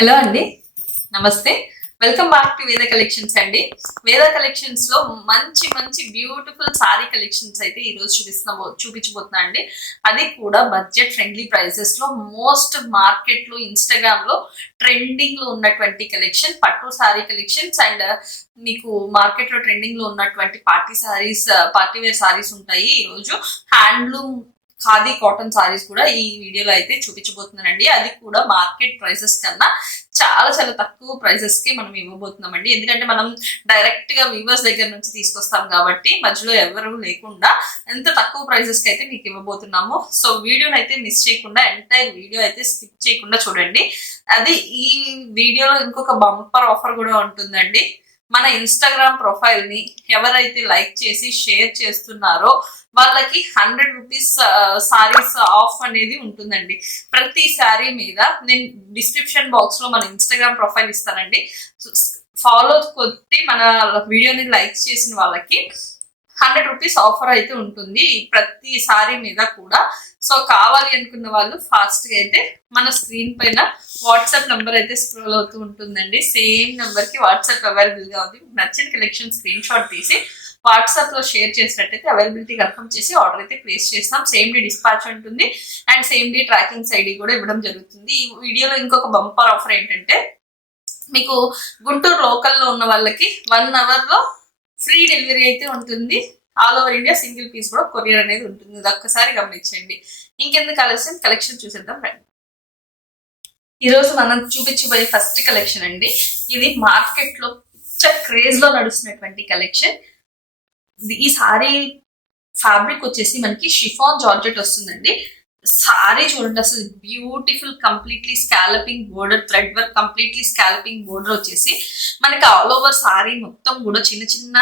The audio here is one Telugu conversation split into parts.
హలో అండి. నమస్తే. Welcome back to Veda collections అండి. వేద కలెక్షన్స్లో మంచి మంచి బ్యూటిఫుల్ సారీ కలెక్షన్స్ అయితే ఈ రోజు చూపిస్తున్నా చూపించబోతున్నా అండి. అది కూడా బడ్జెట్ ఫ్రెండ్లీ ప్రైసెస్లో మోస్ట్ మార్కెట్లో ఇన్స్టాగ్రామ్లో ట్రెండింగ్లో ఉన్నటువంటి కలెక్షన్ పట్టు సారీ కలెక్షన్స్ అండ్ మీకు మార్కెట్లో ట్రెండింగ్లో ఉన్నటువంటి party saris party wear saris ఉంటాయి ఈ రోజు. హ్యాండ్లూమ్ ఖాదీ కాటన్ సారీస్ కూడా ఈ వీడియోలో అయితే చూపించబోతున్నానండి. అది కూడా మార్కెట్ ప్రైసెస్ కన్నా చాలా చాలా తక్కువ ప్రైసెస్కి మనం ఇవ్వబోతున్నామండి. ఎందుకంటే మనం డైరెక్ట్గా వ్యూవర్స్ దగ్గర నుంచి తీసుకొస్తాం కాబట్టి మధ్యలో ఎవరు లేకుండా ఎంత తక్కువ ప్రైసెస్కి అయితే మీకు ఇవ్వబోతున్నాము. సో వీడియోని అయితే మిస్ చేయకుండా ఎంటైర్ వీడియో అయితే స్కిప్ చేయకుండా చూడండి. అది ఈ వీడియోలో ఇంకొక బంపర్ ఆఫర్ కూడా ఉంటుందండి. మన ఇన్స్టాగ్రామ్ ప్రొఫైల్ని ఎవరైతే లైక్ చేసి షేర్ చేస్తున్నారో వాళ్ళకి హండ్రెడ్ రూపీస్ సారీస్ ఆఫ్ అనేది ఉంటుందండి. ప్రతి శారీ మీద నేను డిస్క్రిప్షన్ బాక్స్లో మన ఇన్స్టాగ్రామ్ ప్రొఫైల్ ఇస్తానండి. ఫాలో కొద్ది మన వీడియోని లైక్ చేసిన వాళ్ళకి హండ్రెడ్ రూపీస్ ఆఫర్ అయితే ఉంటుంది ప్రతి సారీ మీద కూడా. సో కావాలి అనుకున్న వాళ్ళు ఫాస్ట్గా అయితే మన స్క్రీన్ పైన వాట్సాప్ నెంబర్ అయితే స్క్రోల్ అవుతూ ఉంటుందండి. సేమ్ నెంబర్కి వాట్సాప్ అవైలబుల్గా ఉంది నచ్చిన కలెక్షన్ స్క్రీన్ షాట్ తీసి వాట్సాప్లో షేర్ చేసినట్టయితే అవైలబిలిటీ కన్ఫర్మ్ చేసి ఆర్డర్ అయితే ప్లేస్ చేస్తాం. సేమ్ డే డిస్పాచ్ ఉంటుంది. And same day tracking ID కూడా ఇవ్వడం జరుగుతుంది. ఈ వీడియోలో ఇంకొక బంపర్ ఆఫర్ ఏంటంటే మీకు గుంటూరు లోకల్లో ఉన్న వాళ్ళకి వన్ అవర్లో ఫ్రీ డెలివరీ అయితే ఉంటుంది. All over India single piece కూడా కొరియర్ అనేది ఉంటుంది. ఇది ఒక్కసారి గమనించండి. ఇంకెందుకు ఆలస్యం? కలెక్షన్ చూసేద్దాం రండి. ఈరోజు మనం చూపించబోయే ఫస్ట్ కలెక్షన్ అండి. ఇది మార్కెట్లో క్రేజ్లో నడుస్తున్నటువంటి కలెక్షన్. ఈ సారీ ఫ్యాబ్రిక్ వచ్చేసి మనకి షిఫాన్ జార్జెట్ వస్తుందండి. సారీ చూడండి అసలు beautiful completely scalloping border thread work completely scalloping border వచ్చేసి మనకి ఆల్ ఓవర్ సారీ మొత్తం కూడా చిన్న చిన్న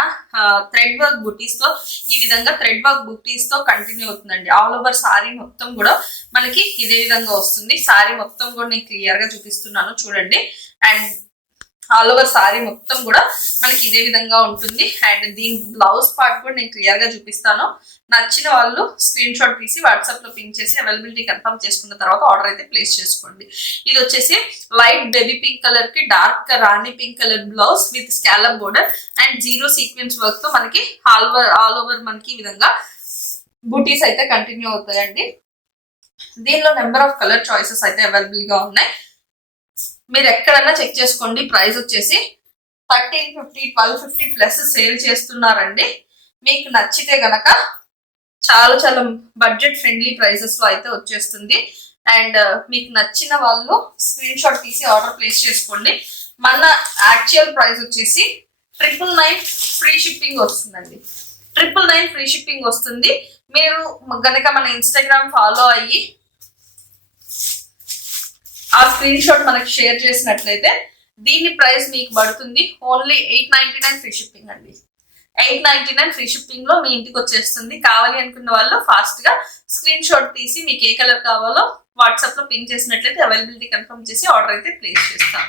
థ్రెడ్ వర్క్ బుటీస్తో ఈ విధంగా థ్రెడ్ వర్క్ బుటీస్తో కంటిన్యూ అవుతుందండి. ఆల్ ఓవర్ సారీ మొత్తం కూడా మనకి ఇదే విధంగా వస్తుంది. సారీ మొత్తం కూడా నేను క్లియర్గా చూపిస్తున్నాను చూడండి. అండ్ ఆల్ ఓవర్ సారీ మొత్తం కూడా మనకి ఇదే విధంగా ఉంటుంది. అండ్ దీని బ్లౌజ్ పార్ట్ కూడా నేను క్లియర్గా చూపిస్తాను. నచ్చిన వాళ్ళు స్క్రీన్ షాట్ తీసి వాట్సాప్లో పింక్ చేసి అవైలబిలిటీ కన్ఫర్మ్ చేసుకున్న తర్వాత ఆర్డర్ అయితే ప్లేస్ చేసుకోండి. ఇది వచ్చేసి లైట్ బేబీ పింక్ కలర్కి dark rani pink colour blouse with scallop border and zero sequence వర్క్తో మనకి ఆల్ ఓవర్ ఆల్ ఓవర్ మనకి ఈ విధంగా బూటీస్ అయితే కంటిన్యూ అవుతాయండి. దీనిలో నెంబర్ ఆఫ్ కలర్ చాయిసెస్ అయితే అవైలబుల్గా ఉన్నాయి. మీరు ఎక్కడన్నా చెక్ చేసుకోండి. ప్రైస్ వచ్చేసి thirteen fifty twelve fifty plus sale చేస్తున్నారండి. మీకు నచ్చితే గనక చాలా చాలా బడ్జెట్ ఫ్రెండ్లీ ప్రైజెస్లో అయితే వచ్చేస్తుంది. అండ్ uh, మీకు నచ్చిన వాళ్ళు స్క్రీన్ షాట్ తీసి ఆర్డర్ ప్లేస్ చేసుకోండి. మన యాక్చువల్ ప్రైస్ వచ్చేసి ట్రిపుల్ నైన్ ఫ్రీ షిప్పింగ్ వస్తుందండి. ట్రిపుల్ నైన్ ఫ్రీ షిప్పింగ్ వస్తుంది. మీరు గనక మన ఇన్స్టాగ్రామ్ ఫాలో అయ్యి ఆ స్క్రీన్ షాట్ మనకి షేర్ చేసినట్లయితే దీని ప్రైస్ మీకు పడుతుంది only eight ninety nine free shipping అండి. ఎయిట్ నైన్టీ నైన్ ఫ్రీ షిప్పింగ్లో మీ ఇంటికి వచ్చేస్తుంది. కావాలి అనుకున్న వాళ్ళు ఫాస్ట్గా స్క్రీన్ షాట్ తీసి మీకు ఏ కలర్ కావాలో వాట్సాప్లో పిన్ చేసినట్లయితే అవైలబిలిటీ కన్ఫర్మ్ చేసి ఆర్డర్ అయితే ప్లేస్ చేస్తాం.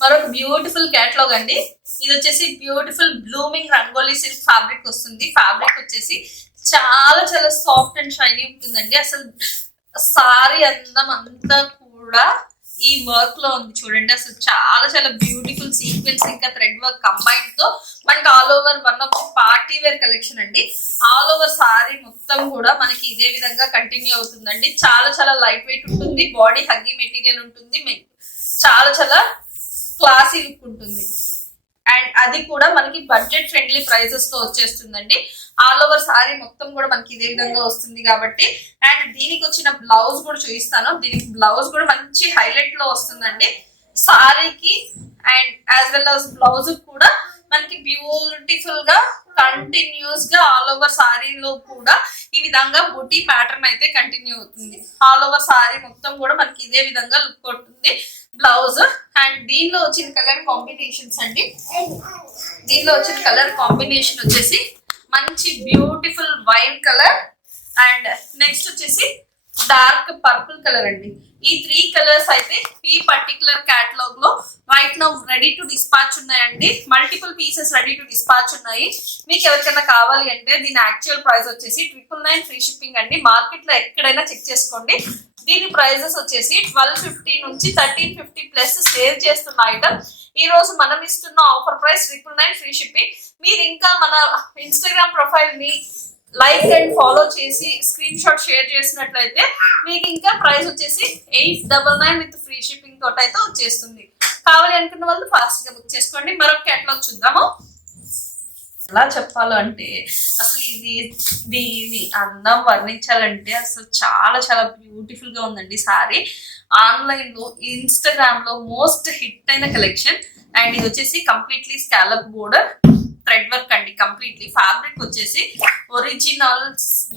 మరొక బ్యూటిఫుల్ క్యాటలాగ్ అండి. ఇది వచ్చేసి beautiful blooming rangoli silk fabric వస్తుంది. ఫ్యాబ్రిక్ వచ్చేసి చాలా చాలా సాఫ్ట్ అండ్ షైనీ ఉంటుందండి. అసలు సారీ అందం అంతా కూడా ఈ వర్క్లో ఉంది చూడండి. అసలు చాలా చాలా బ్యూటిఫుల్ సీక్వెన్స్ ఇంకా థ్రెడ్ వర్క్ కంబైన్తో. మనకి all over one of party wear collection అండి. ఆల్ ఓవర్ సారీ మొత్తం కూడా మనకి ఇదే విధంగా కంటిన్యూ అవుతుందండి. చాలా చాలా లైట్ వెయిట్ ఉంటుంది. బాడీ హగ్గి మెటీరియల్ ఉంటుంది. చాలా చాలా క్లాసీ లుక్ ఉంటుంది. అండ్ అది కూడా మనకి బడ్జెట్ ఫ్రెండ్లీ ప్రైజెస్లో వచ్చేస్తుందండి. ఆల్ ఓవర్ సారీ మొత్తం కూడా మనకి ఇదే విధంగా వస్తుంది కాబట్టి. అండ్ దీనికి వచ్చిన బ్లౌజ్ కూడా చూపిస్తాను. దీనికి బ్లౌజ్ కూడా మంచి హైలైట్లో వస్తుందండి. సారీకి and as well as blouse కూడా మనకి బ్యూటిఫుల్గా కంటిన్యూస్గా ఆల్ ఓవర్ సారీలో కూడా ఈ విధంగా బుటీ ప్యాటర్న్ అయితే కంటిన్యూ అవుతుంది. ఆల్ ఓవర్ సారీ మొత్తం కూడా మనకి ఇదే విధంగా లుక్ కొడుతుంది. బ్లౌజ్ అండ్ దీనిలో వచ్చిన కలర్ కాంబినేషన్స్ అండి. దీనిలో వచ్చిన కలర్ కాంబినేషన్ వచ్చేసి మంచి beautiful wine colour and next వచ్చేసి డార్క్ పర్పుల్ కలర్ అండి. ఈ త్రీ కలర్స్ అయితే ఈ particular క్యాటలాగ్లో right now ready to dispatch ఉన్నాయండి. Multiple pieces ready to dispatch ఉన్నాయి. మీకు ఎవరికైనా కావాలి అంటే దీని యాక్చువల్ ప్రైస్ వచ్చేసి ట్రిపుల్ నైన్ ఫ్రీ షిప్పింగ్ అండి. మార్కెట్లో ఎక్కడైనా చెక్ చేసుకోండి. దీని ప్రైజెస్ వచ్చేసి ట్వెల్వ్ ఫిఫ్టీ నుంచి థర్టీన్ ఫిఫ్టీ ప్లస్ సేవ్ చేస్తున్న ఐటమ్ ఈ రోజు మనం ఇస్తున్న offer price triple nine free shipping మీరు ఇంకా మన ఇన్స్టాగ్రామ్ ప్రొఫైల్ని లైక్ అండ్ ఫాలో చేసి స్క్రీన్ షాట్ షేర్ చేసినట్లయితే మీకు ఇంకా ప్రైస్ వచ్చేసి eight double nine with free shipping తోట అయితే వచ్చేస్తుంది. కావాలి అనుకున్న వాళ్ళు ఫాస్ట్గా బుక్ చేసుకోండి. మరొక కేటలాగ్ చూద్దాము. ఎలా చెప్పాలంటే అసలు ఇది దీని అందం వర్ణించాలంటే అసలు చాలా చాలా బ్యూటిఫుల్గా ఉందండి సారీ. ఆన్లైన్లో ఇన్స్టాగ్రామ్లో మోస్ట్ హిట్ అయిన కలెక్షన్ అండ్ ఇది వచ్చేసి completely scallop border thread work అండి కంప్లీట్లీ. ఫ్యాబ్రిక్ వచ్చేసి ఒరిజినల్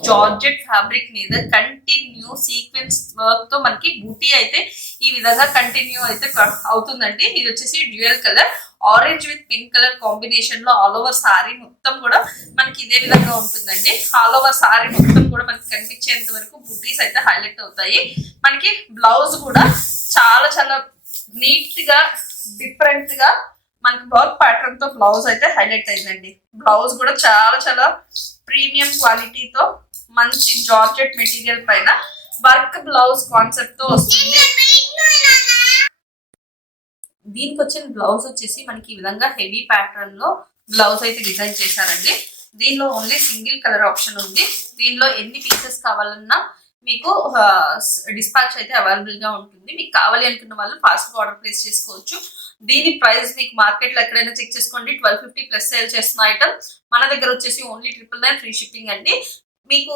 జార్జెట్ ఫ్యాబ్రిక్ మీద కంటిన్యూ సీక్వెన్స్ వర్క్తో మనకి బూటీ అయితే ఈ విధంగా కంటిన్యూ అయితే అవుతుందండి. ఇది వచ్చేసి dual colour orange with pink colour కాంబినేషన్లో ఆల్ ఓవర్ సారీ మొత్తం కూడా మనకి ఇదే విధంగా ఉంటుందండి. ఆల్ ఓవర్ సారీ మొత్తం కూడా మనకి కనిపించేంత వరకు బుటీస్ అయితే హైలైట్ అవుతాయి. మనకి బ్లౌజ్ కూడా చాలా చాలా నీట్గా డిఫరెంట్గా మనకి వర్క్ ప్యాటర్న్తో బ్లౌజ్ అయితే హైలైట్ అయిందండి. బ్లౌజ్ కూడా చాలా చాలా ప్రీమియం క్వాలిటీతో మంచి జార్జెట్ మెటీరియల్ పైన వర్క్ బ్లౌజ్ కాన్సెప్ట్తో వస్తుంది. దీనికి వచ్చిన బ్లౌజ్ వచ్చేసి మనకి ఈ విధంగా హెవీ ప్యాటర్న్లో బ్లౌజ్ అయితే డిజైన్ చేశారండి. దీనిలో ఓన్లీ సింగిల్ కలర్ ఆప్షన్ ఉంది. దీనిలో ఎన్ని పీసెస్ కావాలన్నా మీకు డిస్పాచ్ అయితే అవైలబుల్గా ఉంటుంది. మీకు కావాలి అనుకున్న వాళ్ళు ఫాస్ట్ ఆర్డర్ ప్లేస్ చేసుకోవచ్చు. దీని ప్రైస్ మీకు మార్కెట్లో ఎక్కడైనా చెక్ చేసుకోండి. ట్వెల్వ్ ఫిఫ్టీ ప్లస్ సేల్ చేస్తున్న ఐటమ్ మన దగ్గర వచ్చేసి only triple nine free shipping అండి. మీకు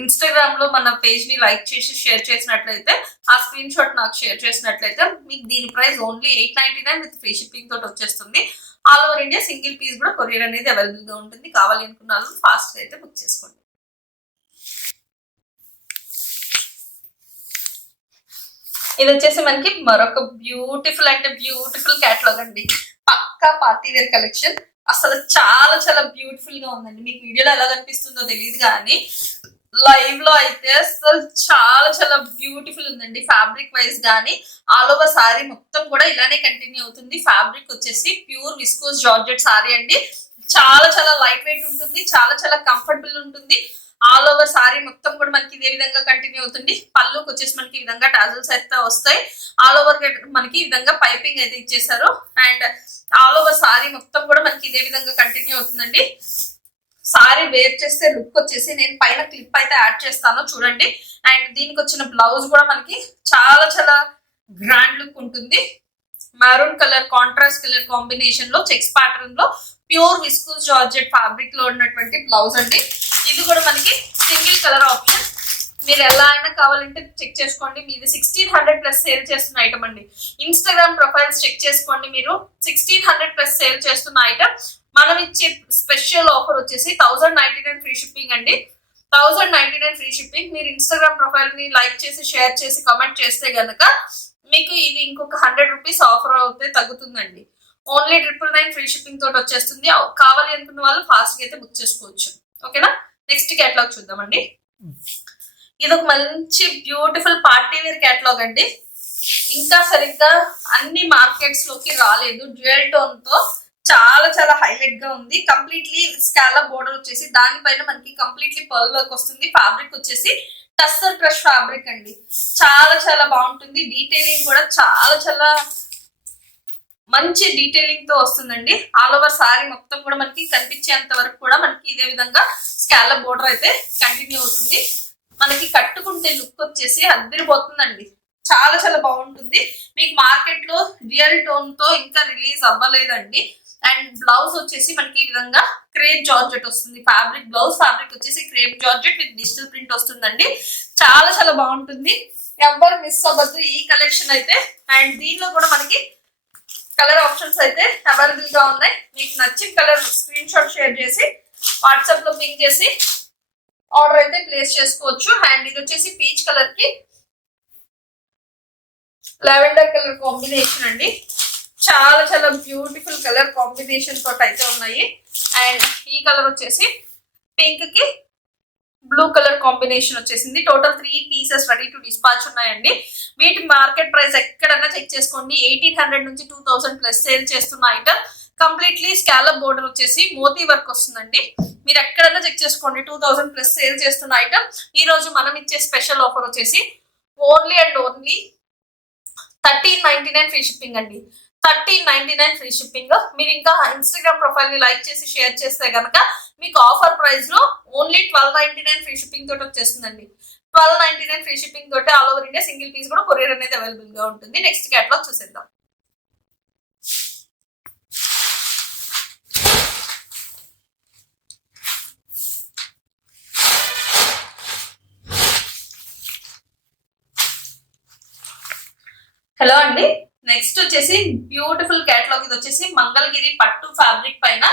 ఇన్స్టాగ్రామ్లో మన పేజ్ని లైక్ చేసి షేర్ చేసినట్లయితే ఆ స్క్రీన్ షాట్ నాకు షేర్ చేసినట్లయితే మీకు దీని price only eight ninety nine with free shipping తోటి వచ్చేస్తుంది. All over India single piece కూడా కొరియర్ అనేది అవైలబుల్గా ఉంటుంది. కావాలి అనుకున్న వాళ్ళు ఫాస్ట్ అయితే బుక్ చేసుకోండి. ఇది వచ్చేసి మనకి మరొక బ్యూటిఫుల్ అంటే బ్యూటిఫుల్ క్యాటలాగ్ అండి. పక్కా పార్టీ వేర్ కలెక్షన్. అసలు చాలా చాలా బ్యూటిఫుల్గా ఉందండి. మీకు వీడియోలో ఎలా కనిపిస్తుందో తెలియదు కానీ లైవ్లో అయితే అసలు చాలా చాలా బ్యూటిఫుల్ ఉందండి. ఫ్యాబ్రిక్ వైజ్ కానీ ఆల్ ఓవర్ సారీ మొత్తం కూడా ఇలానే కంటిన్యూ అవుతుంది. ఫ్యాబ్రిక్ వచ్చేసి ప్యూర్ విస్కోస్ జార్జెట్ సారీ అండి. చాలా చాలా లైట్ వెయిట్ ఉంటుంది. చాలా చాలా కంఫర్టబుల్ ఉంటుంది. ఆల్ ఓవర్ సారీ మొత్తం కూడా మనకి ఇదే విధంగా కంటిన్యూ అవుతుంది. పళ్ళుకి వచ్చేసి మనకి ఈ విధంగా టాజల్స్ అయితే వస్తాయి. ఆల్ ఓవర్ మనకి ఈ విధంగా పైపింగ్ అయితే ఇచ్చేసారు అండ్ ఆల్ ఓవర్ సారీ మొత్తం కూడా మనకి ఇదే విధంగా కంటిన్యూ అవుతుందండి. సారీ వేర్ చేస్తే లుక్ వచ్చేసి నేను పైన క్లిప్ అయితే యాడ్ చేస్తాను చూడండి. అండ్ దీనికి వచ్చిన బ్లౌజ్ కూడా మనకి చాలా చాలా గ్రాండ్ లుక్ ఉంటుంది. మెరూన్ కలర్ కాంట్రాస్ట్ కలర్ కాంబినేషన్లో చెక్స్ ప్యాటర్న్లో ప్యూర్ విస్కూస్ జార్జెట్ ఫ్యాబ్రిక్లో ఉన్నటువంటి బ్లౌజ్ అండి. ఇది కూడా మనకి సింగిల్ కలర్ ఆప్షన్. మీరు ఎలా అయినా కావాలంటే చెక్ చేసుకోండి. మీది సిక్స్టీన్ హండ్రెడ్ ప్లస్ సేల్ చేస్తున్న ఐటమ్ అండి. ఇన్స్టాగ్రామ్ ప్రొఫైల్స్ చెక్ చేసుకోండి మీరు. సిక్స్టీన్ హండ్రెడ్ ప్లస్ సేల్ చేస్తున్న ఐటమ్ మనం ఇచ్చే స్పెషల్ ఆఫర్ వచ్చేసి thousand ninety nine free shipping అండి. Thousand ninety nine free shipping మీరు ఇన్స్టాగ్రామ్ ప్రొఫైల్ని లైక్ చేసి షేర్ చేసి కమెంట్ చేస్తే గనక మీకు ఇది ఇంకొక హండ్రెడ్ రూపీస్ ఆఫర్ అవుతే తగ్గుతుందండి. Only triple nine free shipping తోటి వచ్చేస్తుంది. కావాలి అనుకున్న వాళ్ళు ఫాస్ట్గా అయితే బుక్ చేసుకోవచ్చు. ఓకేనా నెక్స్ట్ కేటలాగ్ చూద్దామండి. ఇది ఒక మంచి బ్యూటిఫుల్ పార్టీ వేర్ కేటలాగ్ అండి. ఇంకా సరిగ్గా అన్ని మార్కెట్స్లోకి రాలేదు. డ్యూయల్ టోన్తో చాలా చాలా హైలైట్గా ఉంది. కంప్లీట్లీ స్కాలా బోర్డర్ వచ్చేసి దానిపైన మనకి కంప్లీట్లీ పర్ల్ వర్క్ వస్తుంది. ఫ్యాబ్రిక్ వచ్చేసి టస్సర్ క్రష్ ఫ్యాబ్రిక్ అండి. చాలా చాలా బాగుంటుంది. డీటెయిలింగ్ కూడా చాలా చాలా మంచి డీటెయిలింగ్తో వస్తుందండి. ఆల్ ఓవర్ సారీ మొత్తం కూడా మనకి కనిపించేంత వరకు కూడా మనకి ఇదే విధంగా స్కాలప్ బోర్డర్ అయితే కంటిన్యూ అవుతుంది. మనకి కట్టుకుంటే లుక్ వచ్చేసి అద్దరిపోతుందండి చాలా చాలా బాగుంటుంది. మీకు మార్కెట్లో రియల్ టోన్తో ఇంకా రిలీజ్ అవ్వలేదండి. అండ్ బ్లౌజ్ వచ్చేసి మనకి ఈ విధంగా క్రేప్ జార్జెట్ వస్తుంది. ఫ్యాబ్రిక్ బ్లౌజ్ ఫ్యాబ్రిక్ వచ్చేసి crepe georgette with digital print వస్తుందండి. చాలా చాలా బాగుంటుంది. ఎవ్వరు మిస్ అవ్వద్దు ఈ కలెక్షన్ అయితే. అండ్ దీనిలో కూడా మనకి కలర్ ఆప్షన్స్ అయితే అవైలబుల్గా ఉన్నాయి. మీకు నచ్చిన కలర్ స్క్రీన్ షాట్ షేర్ చేసి వాట్సాప్లో పింక్ చేసి ఆర్డర్ అయితే ప్లేస్ చేసుకోవచ్చు. అండ్ ఇది వచ్చేసి పీచ్ కలర్కి లెవెండర్ కలర్ కాంబినేషన్ అండి. చాలా చాలా బ్యూటిఫుల్ కలర్ కాంబినేషన్ తోటి అయితే ఉన్నాయి. అండ్ ఈ కలర్ వచ్చేసి పింక్కి బ్లూ కలర్ కాంబినేషన్ వచ్చేసింది. Total three pieces ready to dispatch ఉన్నాయండి. వీటి మార్కెట్ ప్రైస్ ఎక్కడన్నా చెక్ చేసుకోండి. ఎయిటీన్ హండ్రెడ్ నుంచి టూ థౌసండ్ ప్లస్ సేల్ చేస్తున్న ఐటమ్ కంప్లీట్లీ స్కాలప్ బోర్డర్ వచ్చేసి మోతీ వర్క్ వస్తుందండి. మీరు ఎక్కడన్నా చెక్ చేసుకోండి. టూ థౌసండ్ ప్లస్ సేల్ చేస్తున్న ఐటమ్ ఈ రోజు మనం ఇచ్చే స్పెషల్ ఆఫర్ వచ్చేసి only and only thirteen ninety nine free shipping అండి. Thirteen ninety nine free shipping. మీరు ఇంకా ఇన్స్టాగ్రామ్ ప్రొఫైల్ని లైక్ చేసి షేర్ చేస్తే కనుక మీకు ఆఫర్ ప్రైస్లో only twelve ninety nine free shipping తోటి వచ్చేస్తుందండి. Twelve ninety nine free shipping తోటి all over India single piece కూడా కొరియర్ అనేది అవైలబుల్గా ఉంటుంది. నెక్స్ట్ క్యాటలాగ్ చూసేద్దాం. హలో అండి. నెక్స్ట్ వచ్చేసి బ్యూటిఫుల్ క్యాటలాగ్ ఇది వచ్చేసి మంగళగిరి పట్టు ఫ్యాబ్రిక్ పైన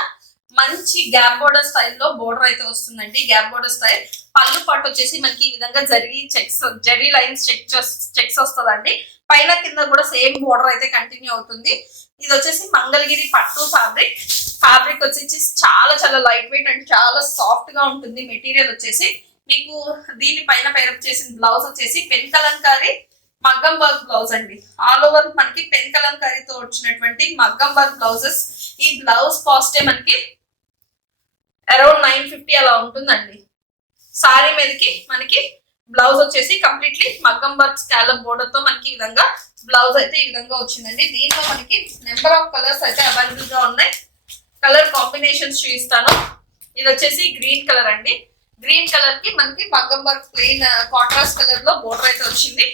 మంచి గ్యాప్ బోర్డర్ స్టైల్లో బోర్డర్ అయితే వస్తుందండి. గ్యాప్ బోర్డర్ స్టైల్ పళ్ళు పట్టు వచ్చేసి మనకి ఈ విధంగా జరిగి checks zari lines check checks వస్తుందండి. పైన కింద కూడా సేమ్ బోర్డర్ అయితే కంటిన్యూ అవుతుంది. ఇది వచ్చేసి మంగళగిరి పట్టు ఫ్యాబ్రిక్ ఫ్యాబ్రిక్ వచ్చేసి చాలా చాలా లైట్ వెయిట్ అండ్ చాలా సాఫ్ట్గా ఉంటుంది. మెటీరియల్ వచ్చేసి మీకు దీని పైన పేరప్ చేసిన బ్లౌజ్ వచ్చేసి పెన్ కలంకారీ మగ్గం వర్క్ బ్లౌజ్ అండి. ఆల్ ఓవర్ మనకి పెన్ కలంకారీతో వచ్చినటువంటి మగ్గం వర్క్ బ్లౌజెస్. ఈ బ్లౌజ్ కాస్టే మనకి అరౌండ్ నైన్ ఫిఫ్టీ అలా ఉంటుందండి. సారీ మీదకి మనకి బ్లౌజ్ వచ్చేసి కంప్లీట్లీ మగ్గం వర్క్ స్కాలప్ బోర్డర్తో మనకి ఈ విధంగా బ్లౌజ్ అయితే ఈ విధంగా వచ్చిందండి. దీనిలో మనకి నెంబర్ ఆఫ్ కలర్స్ అయితే అవైలబుల్గా ఉన్నాయి. కలర్ కాంబినేషన్స్ చూపిస్తాను. ఇది వచ్చేసి గ్రీన్ కలర్ అండి. గ్రీన్ కలర్కి మనకి మగ్గం వర్క్ ప్లెయిన్ కాంట్రాస్ట్ కలర్లో బోర్డర్ అయితే వచ్చింది.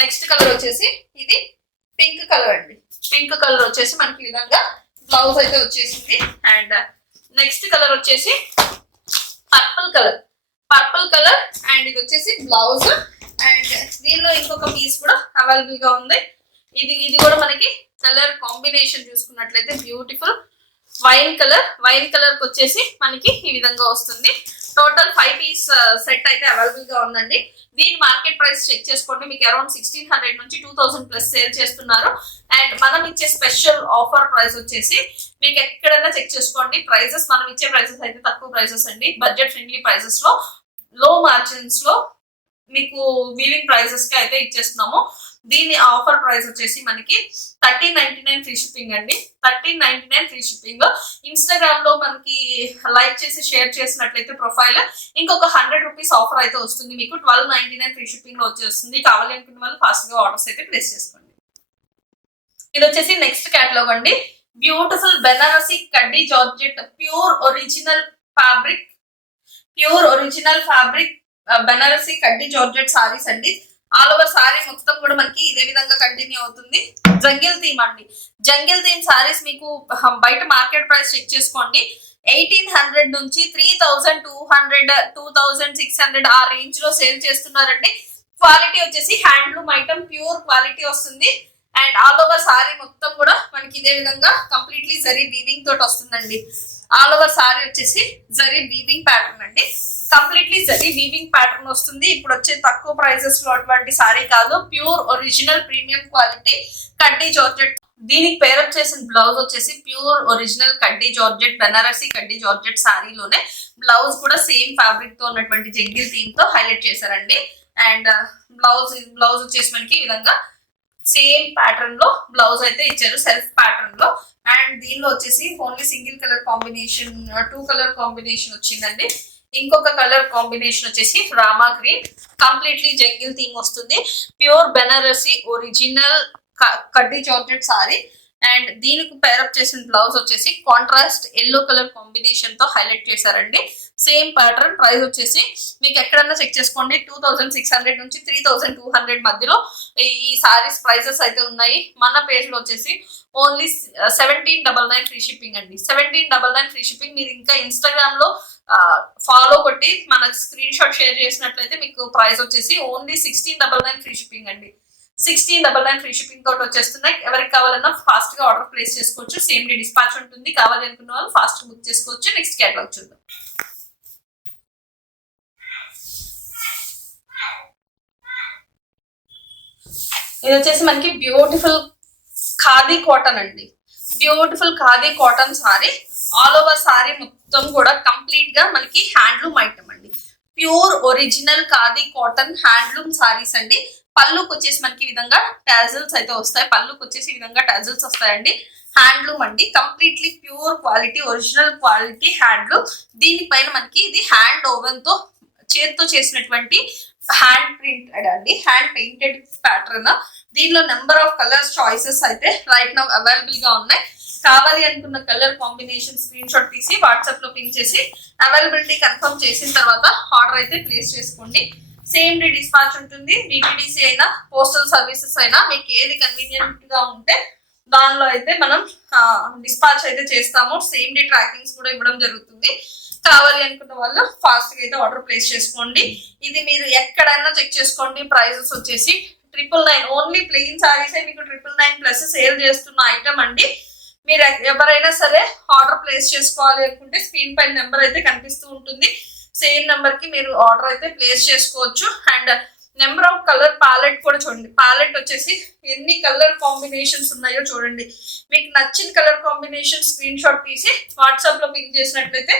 నెక్స్ట్ కలర్ వచ్చేసి ఇది పింక్ కలర్ అండి. పింక్ కలర్ వచ్చేసి మనకి విధంగా బ్లౌజ్ అయితే వచ్చేసింది. అండ్ నెక్స్ట్ కలర్ వచ్చేసి purple colour. Purple colour and ఇది వచ్చేసి బ్లౌజ్. అండ్ దీనిలో ఇంకొక పీస్ కూడా అవైలబుల్గా ఉంది. ఇది ఇది కూడా మనకి కలర్ కాంబినేషన్ చూసుకున్నట్లయితే beautiful. Wine colour wine colour వచ్చేసి మనకి ఈ విధంగా వస్తుంది. టోటల్ ఫైవ్ పీస్ సెట్ అయితే అవైలబుల్గా ఉందండి. దీని మార్కెట్ ప్రైస్ చెక్ చేసుకోండి. మీకు అరౌండ్ సిక్స్టీన్ హండ్రెడ్ నుంచి టూ థౌసండ్ ప్లస్ సేల్ చేస్తున్నారు. అండ్ మనం ఇచ్చే స్పెషల్ ఆఫర్ ప్రైస్ వచ్చేసి మీకు ఎక్కడైనా చెక్ చేసుకోండి. ప్రైజెస్ మనం ఇచ్చే ప్రైసెస్ అయితే తక్కువ ప్రైసెస్ అండి. బడ్జెట్ ఫ్రెండ్లీ ప్రైజెస్లో లో మార్జిన్స్లో మీకు వీలింగ్ ప్రైజెస్కి అయితే ఇచ్చేస్తున్నాము. దీని ఆఫర్ ప్రైస్ వచ్చేసి మనకి thirteen ninety nine free shipping అండి. Thirteen ninety nine free shipping. ఇన్స్టాగ్రామ్లో మనకి లైక్ చేసి షేర్ చేసినట్లయితే ప్రొఫైల్. ఇంకొక హండ్రెడ్ రూపీస్ ఆఫర్ అయితే వస్తుంది మీకు. ట్వెల్వ్ నైన్టీ నైన్ ఫ్రీ షిప్పింగ్లో వచ్చేస్తుంది. కావాలి అనుకున్న వాళ్ళు ఫాస్ట్గా ఆర్డర్స్ అయితే ప్లేస్ చేసుకోండి. ఇది వచ్చేసి నెక్స్ట్ క్యాటలాగ్ అండి. బ్యూటిఫుల్ బెనారసి కడ్డీ georgette pure original fabric pure original fabric Banarasi కడ్డీ జార్జెట్ సారీస్ అండి. ఆల్ ఓవర్ సారీ మొత్తం కూడా మనకి ఇదే విధంగా కంటిన్యూ అవుతుంది. జంగిల్ థీమ్ అండి. జంగిల్ థీమ్ సారీస్ మీకు బయట మార్కెట్ ప్రైస్ చెక్ చేసుకోండి. ఎయిటీన్ హండ్రెడ్ నుంచి three thousand two hundred two thousand six hundred ఆ రేంజ్లో సేల్ చేస్తున్నారండి. క్వాలిటీ వచ్చేసి హ్యాండ్లూమ్ ఐటమ్ ప్యూర్ క్వాలిటీ వస్తుంది. అండ్ ఆల్ ఓవర్ సారీ మొత్తం కూడా మనకి ఇదే విధంగా కంప్లీట్లీ జరీ వీవింగ్ తోటి వస్తుందండి. ఆల్ ఓవర్ సారీ వచ్చేసి జరీ వీవింగ్ ప్యాటర్న్ అండి. కంప్లీట్లీ జరీ వీవింగ్ ప్యాటర్న్ వస్తుంది. ఇప్పుడు వచ్చే తక్కువ ప్రైజెస్లో అటువంటి సారీ కాదు. Pure original premium quality khaddi georgette దీనికి పేరప్ చేసిన బ్లౌజ్ వచ్చేసి pure original khaddi georgette Banarasi khaddi georgette సారీలోనే blouse కూడా సేమ్ ఫ్యాబ్రిక్తో ఉన్నటువంటి జంగిల్ థీమ్తో హైలైట్ చేశారండి. అండ్ బ్లౌజ్ బ్లౌజ్ వచ్చేసి మనకి ఈ విధంగా సేమ్ ప్యాటర్న్లో బ్లౌజ్ అయితే ఇచ్చారు సెల్ఫ్ ప్యాటర్న్లో. అండ్ దీనిలో వచ్చేసి only single colour combination two colour combination వచ్చిందండి. ఇంకొక కలర్ కాంబినేషన్ వచ్చేసి Rama green completely jungle theme వస్తుంది. ప్యూర్ బెనారసి ఒరిజినల్ కడ్డీ జార్జెట్ సారీ అండ్ దీనికి పేరప్ చేసిన బ్లౌజ్ వచ్చేసి కాంట్రాస్ట్ ఎల్లో కలర్ కాంబినేషన్తో హైలైట్ చేశారండి. సేమ్ ప్యాటర్న్ ప్రైస్ వచ్చేసి మీకు ఎక్కడన్నా చెక్ చేసుకోండి. టూ థౌసండ్ సిక్స్ హండ్రెడ్ నుంచి త్రీ థౌసండ్ టూ హండ్రెడ్ మధ్యలో ఈ సారీస్ ప్రైసెస్ అయితే ఉన్నాయి. మన పేజ్లో వచ్చేసి only seventeen double nine free shipping అండి. Seventeen double nine free shipping మీరు ఇంకా ఇన్స్టాగ్రామ్లో ఫాలో కొట్టి మన స్క్రీన్ షాట్ షేర్ చేసినట్లయితే మీకు ప్రైస్ వచ్చేసి only sixteen double nine free shipping అండి. Sixteen double nine free shipping తోటి వచ్చేస్తున్నాయి. ఎవరికి కావాలన్నా ఫాస్ట్గా ఆర్డర్ ప్లేస్ చేసుకోవచ్చు. సేమ్ డే డిస్పాచ్ ఉంటుంది. కావాలి అనుకున్న వాళ్ళు ఫాస్ట్ బుక్ చేసుకోవచ్చు. నెక్స్ట్ క్యాటలాగ్ చూద్దాం. ఇది వచ్చేసి మనకి బ్యూటిఫుల్ ఖాదీ కాటన్ అండి. Beautiful khadi cotton sari all over sari మొత్తం కూడా కంప్లీట్గా మనకి హ్యాండ్లూమ్ ఐటమ్ అండి. Pure original khadi cotton handloom saris అండి. పళ్ళుకి వచ్చేసి మనకి ఈ విధంగా టాజిల్స్ అయితే వస్తాయి. పళ్ళుకి వచ్చేసి ఈ విధంగా టాజిల్స్ వస్తాయండి. హ్యాండ్లూమ్ అండి. Completely pure quality original quality handloom. దీనిపైన మనకి ఇది హ్యాండ్ ఓవెన్తో చేతితో చేసినటువంటి హ్యాండ్ ప్రింటెడ్ అండి హ్యాండ్ పెయింటెడ్ ప్యాటర్న్. దీనిలో నెంబర్ ఆఫ్ కలర్స్ చాయిసెస్ అయితే రైట్ నౌ అవైలబుల్గా ఉన్నాయి. కావాలి అనుకున్న కలర్ కాంబినేషన్ స్క్రీన్ షాట్ తీసి వాట్సాప్లో పింక్ చేసి అవైలబిలిటీ కన్ఫర్మ్ చేసిన తర్వాత ఆర్డర్ అయితే ప్లేస్ చేసుకోండి. సేమ్ డే డిస్పాచ్ ఉంటుంది. డిటిడిసి అయినా పోస్టల్ సర్వీసెస్ అయినా మీకు ఏది కన్వీనియంట్గా ఉంటే దానిలో అయితే మనం డిస్పాచ్ అయితే చేస్తాము. సేమ్ డే ట్రాకింగ్స్ కూడా ఇవ్వడం జరుగుతుంది. కావాలి అనుకున్న వాళ్ళు ఫాస్ట్గా అయితే ఆర్డర్ ప్లేస్ చేసుకోండి. ఇది మీరు ఎక్కడైనా చెక్ చేసుకోండి. ప్రైజెస్ వచ్చేసి ట్రిపుల్ నైన్. ఓన్లీ ప్లెయిన్ సారీసే మీకు ట్రిపుల్ నైన్ ప్లస్ సేల్ చేస్తున్న ఐటమ్ అండి. మీరు ఎవరైనా సరే ఆర్డర్ ప్లేస్ చేసుకోవాలి అనుకుంటే స్క్రీన్ పైన నెంబర్ అయితే కనిపిస్తూ ఉంటుంది. సేమ్ నెంబర్కి మీరు ఆర్డర్ అయితే ప్లేస్ చేసుకోవచ్చు. And number of colour palette కూడా చూడండి. ప్యాలెట్ వచ్చేసి ఎన్ని కలర్ కాంబినేషన్స్ ఉన్నాయో చూడండి. మీకు నచ్చిన కలర్ కాంబినేషన్ స్క్రీన్ షాట్ తీసి వాట్సాప్లో పిక్ చేసినట్లయితే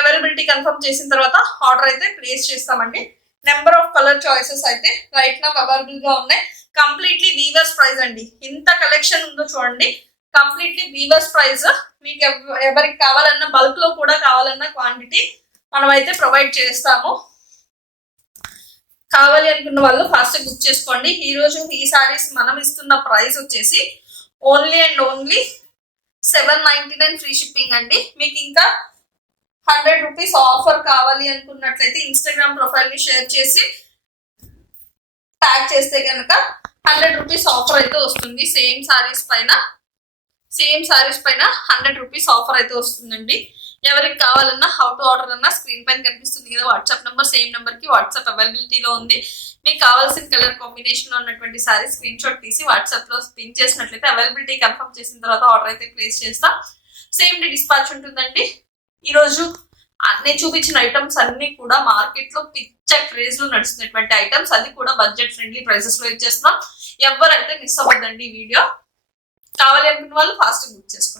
అవైలబిలిటీ కన్ఫర్మ్ చేసిన తర్వాత ఆర్డర్ అయితే ప్లేస్ చేస్తామండి. నెంబర్ ఆఫ్ కలర్ చాయిసెస్ అయితే రైట్ నా అవైలబుల్గా ఉన్నాయి. కంప్లీట్లీ వీవర్స్ ప్రైస్ అండి. ఇంత కలెక్షన్ ఉందో చూడండి. Completely weavers price. మీకు ఎవ- ఎవరికి కావాలన్నా బల్క్లో కూడా కావాలన్న క్వాంటిటీ మనం అయితే ప్రొవైడ్ చేస్తాము. కావాలి అనుకున్న వాళ్ళు ఫాస్ట్ బుక్ చేసుకోండి. ఈ రోజు ఈ సారీస్ మనం ఇస్తున్న ప్రైస్ వచ్చేసి only and only seven ninety nine free shipping అండి. మీకు ఇంకా హండ్రెడ్ రూపీస్ ఆఫర్ కావాలి అనుకున్నట్లయితే ఇన్స్టాగ్రామ్ ప్రొఫైల్ని షేర్ చేసి ట్యాగ్ చేస్తే కనుక హండ్రెడ్ రూపీస్ ఆఫర్ అయితే వస్తుంది సేమ్ సారీస్ పైన. సేమ్ సారీస్ పైన హండ్రెడ్ రూపీస్ ఆఫర్ అయితే వస్తుందండి. ఎవరికి కావాలన్నా హౌ టు ఆర్డర్ అన్నా స్క్రీన్ పైన కనిపిస్తుంది కదా వాట్సాప్ నెంబర్ సేమ్ నెంబర్కి వాట్సాప్ అవైలబిలిటీలో ఉంది. మీకు కావాల్సిన కలర్ కాంబినేషన్లో ఉన్నటువంటి సారీ స్క్రీన్ షాట్ తీసి వాట్సాప్లో పిన్ చేసినట్లయితే అవైలబిలిటీ కన్ఫర్మ్ చేసిన తర్వాత ఆర్డర్ అయితే ప్లేస్ చేస్తాం. సేమ్ డే డిస్పాచ్ ఉంటుందండి. ఈ రోజు నేను చూపించిన ఐటమ్స్ అన్ని కూడా మార్కెట్లో పిచ్చ క్రేజ్లో నడుస్తున్నటువంటి ఐటమ్స్ అది కూడా బడ్జెట్ ఫ్రెండ్లీ ప్రైసెస్లో ఇచ్చేస్తున్నాం. ఎవరైతే మిస్ అవ్వద్దండి ఈ వీడియో కావాలి అనుకున్న వాళ్ళు ఫాస్ట్ బుక్ చేసుకోండి.